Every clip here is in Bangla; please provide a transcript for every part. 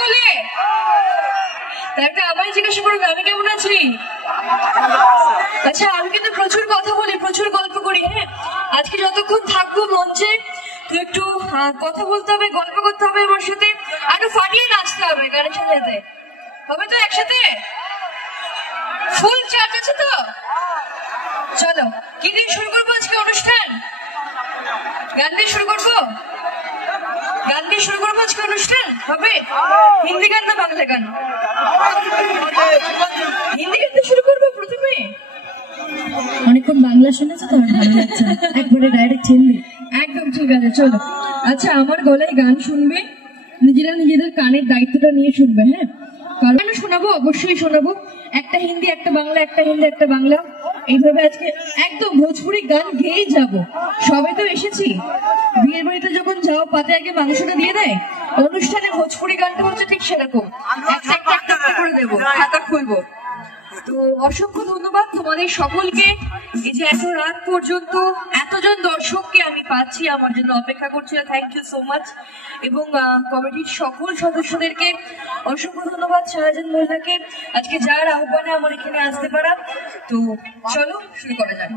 সকলে? একটা আমায় জিজ্ঞাসা করবে আমি কেমন আছি? আচ্ছা, আমি কিন্তু প্রচুর কথা বলি, প্রচুর গল্প করি। হ্যাঁ, আজকে যতক্ষণ থাকবো মঞ্চে তো একটু কথা বলতে হবে, গল্প করতে হবে আমার সাথে, একটু ফাটিয়ে নাচতে হবে গানের সাথে সাথে। হবে তো একসাথে? ফুল চার্জ আছে তো? চলো, কি দিয়ে শুরু করবো আজকে অনুষ্ঠান? গান দিয়ে শুরু করবো? গান দিয়ে শুরু করবো আজকে অনুষ্ঠান? হবে হিন্দি গান না বাংলা গান? হিন্দি গান দিয়ে শুরু করবো প্রথমে। অনেকক্ষণ বাংলা শুনেছো তো ভালো লাগছে, একবারে ডাইরেক্ট হিন্দি। একদম ঠিক আছে, চলো। আচ্ছা, আমার গলায় গান শুনবে, নিজেরা নিজেদের কানের দায়িত্বটা নিয়ে শুনবে। হ্যাঁ, কারণ শোনাবো, অবশ্যই শোনাবো। একটা হিন্দি একটা বাংলা, একটা হিন্দি একটা বাংলা, এইভাবে আজকে একদম ভোজপুরি গান গেয়েই যাব। সবে তো এসেছি, বিয়ের বাড়িতে যখন যাও পাতে আগে মাংসটা দিয়ে দেয়, অনুষ্ঠানে ভোজপুরি গানটা হচ্ছে ঠিক সেরকম, একটা একটা একটা করে দেবো, খাতা খুলবো। তো অসংখ্য ধন্যবাদ তোমাদের সকলকে। এই যে এত রাত পর্যন্ত এতজন দর্শককে আমি পাচ্ছি, আমার জন্য অপেক্ষা করছিল, থ্যাংক ইউ সো মাচ। এবং কমিটির সকল সদস্যদেরকে অসংখ্য ধন্যবাদ। শাহজাহান মোল্লাকে আজকে যার আহ্বানে আমার এখানে আসতে পারা। তো চলো শুরু করা যাক।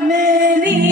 मेरी